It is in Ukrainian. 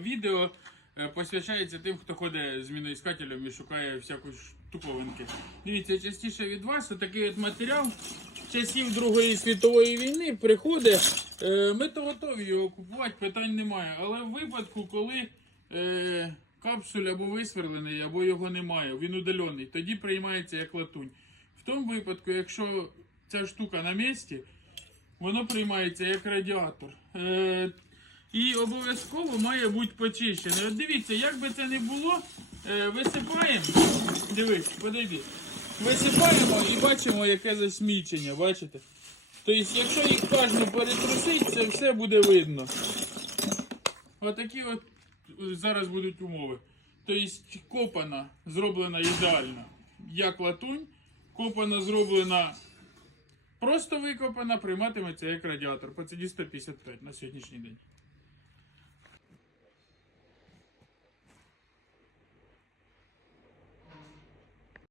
відео е, посвячається тим, хто ходить з міноіскателем і шукає всяку штуковинки. Дивіться, частіше від вас отакий от матеріал часів Другої світової війни приходить. Е, Ми то готові його купувати, питань немає. Але в випадку, коли е, капсуль або висверлений, або його немає, він удалений, тоді приймається як латунь. В тому випадку, якщо ця штука на місці, воно приймається як радіатор. І обов'язково має бути почищене. От дивіться, як би це не було, е, висипаємо. Дивись, подойди. Висипаємо і бачимо, яке засмічення, бачите? Тобто, якщо їх кожну перетрусить, це все буде видно. Отакі от е, зараз будуть умови. Тобто копана зроблена ідеально, як латунь, копана зроблена просто викопана, прийматиметься як радіатор. По ціні 155 на сьогоднішній день.